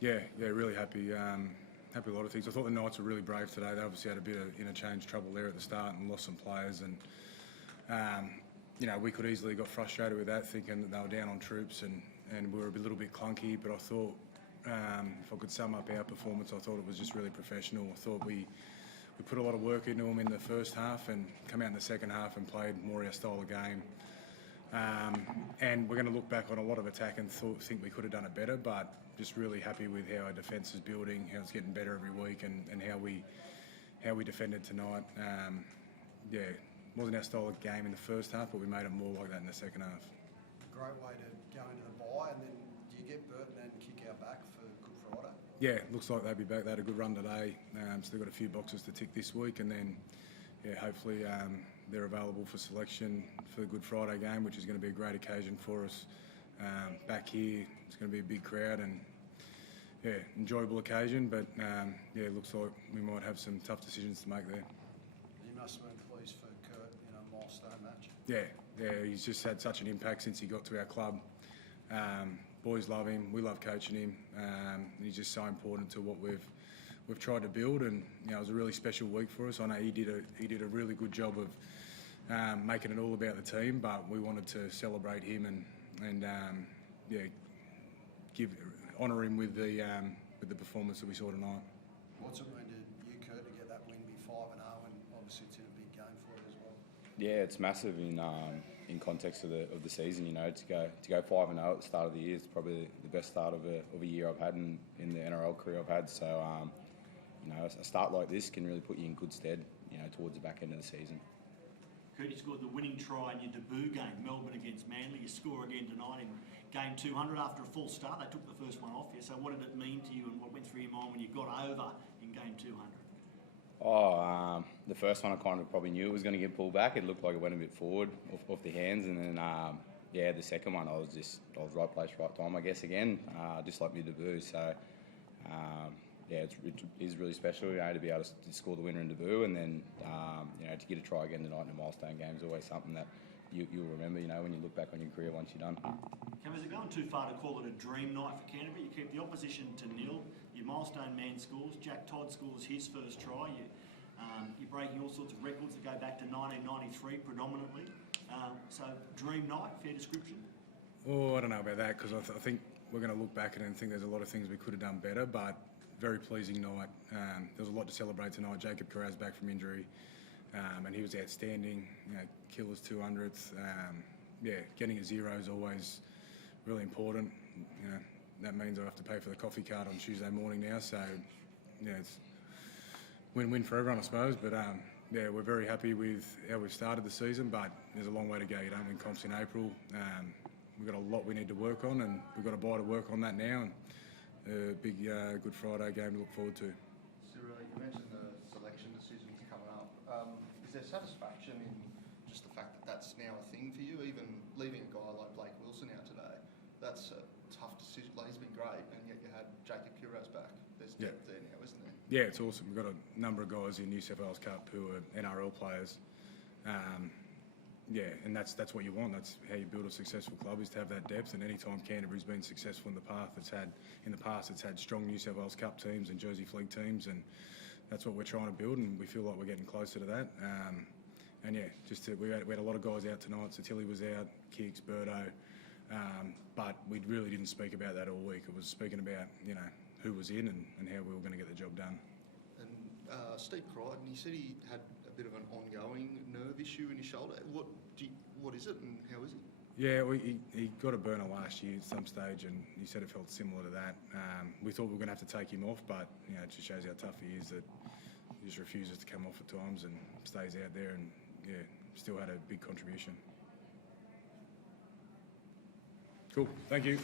Yeah, really happy. Happy with a lot of things. I thought the Knights were really brave today. They obviously had a bit of interchange trouble there at the start and lost some players. And we could easily got frustrated with that, thinking that they were down on troops and we were a little bit clunky. But I thought, if I could sum up our performance, I thought it was just really professional. I thought we put a lot of work into them in the first half and come out in the second half and played more our style of game. And we're going to look back on a lot of attack and think we could have done it better, but just really happy with how our defence is building, how it's getting better every week, and how we defended tonight. Wasn't our style of game in the first half, but we made it more like that in the second half. Great way to go into the bye, and then do you get Burton and kick out back for Good Friday? Yeah, looks like they'll be back. They had a good run today, so they've got a few boxes to tick this week, and then hopefully they're available for selection for the Good Friday game, which is going to be a great occasion for us. Back here, it's going to be a big crowd and enjoyable occasion, but it looks like we might have some tough decisions to make there. You must have been pleased for Kurt in a milestone match. Yeah, he's just had such an impact since he got to our club. Boys love him, we love coaching him. He's just so important to what we've tried to build, and it was a really special week for us. I know he did a really good job of making it all about the team, but we wanted to celebrate him and honour him with the performance that we saw tonight. What's it mean to you, Kurt, to get that win, be 5-0, and obviously it's in a big game for it as well? Yeah, it's massive in context of the season. To go 5-0 at the start of the year is probably the best start of a year I've had in the NRL career I've had. So a start like this can really put you in good stead, towards the back end of the season. Kurt, you scored the winning try in your debut game, Melbourne against Manly. You score again tonight in game 200 after a false start. They took the first one off you. So what did it mean to you, and what went through your mind when you got over in game 200? The first one I kind of probably knew it was going to get pulled back. It looked like it went a bit forward off the hands, and then the second one I was right place, right time, I guess, again, just like my debut. So it is really special, to be able to score the winner in debut, and then to get a try again tonight in a milestone game is always something that you'll remember, when you look back on your career once you're done. Cam, is it going too far to call it a dream night for Canterbury? You keep the opposition to nil. Your milestone man scores. Jack Todd scores his first try. You're breaking all sorts of records that go back to 1993 predominantly. So dream night, fair description? Oh, I don't know about that, because I think we're going to look back at it and think there's a lot of things we could have done better, but very pleasing night. There was a lot to celebrate tonight. Jacob Carraz back from injury, and he was outstanding. Killers 200th. Getting a zero is always really important. That means I have to pay for the coffee cart on Tuesday morning now. So it's win-win for everyone, I suppose. But we're very happy with how we've started the season, but there's a long way to go. You don't win comps in April. We've got a lot we need to work on, and we've got a bye to work on that now. And a big Good Friday game to look forward to. Cyril, you mentioned the selection decisions coming up. Is there satisfaction in just the fact that that's now a thing for you? Even leaving a guy like Blake Wilson out today, that's a tough decision. Like, he's been great, and yet you had Jacob Carraz back. There's depth there now, isn't there? Yeah, it's awesome. We've got a number of guys in New South Wales Cup who are NRL players. And that's what you want. That's how you build a successful club, is to have that depth. And any time Canterbury's been successful in the past, it's had strong New South Wales Cup teams and Jersey Flegg teams, and that's what we're trying to build. And we feel like we're getting closer to that. We had a lot of guys out tonight. So Tilly was out, Kicks, Birdo, but we really didn't speak about that all week. It was speaking about who was in and how we were going to get the job done. And Steve Crichton, he said he had a bit of an ongoing nerve issue in his shoulder. What is it, and how is he? Yeah, he got a burner last year at some stage, and he said it felt similar to that. We thought we were going to have to take him off, but it just shows how tough he is, that he just refuses to come off at times and stays out there, and still had a big contribution. Cool, thank you.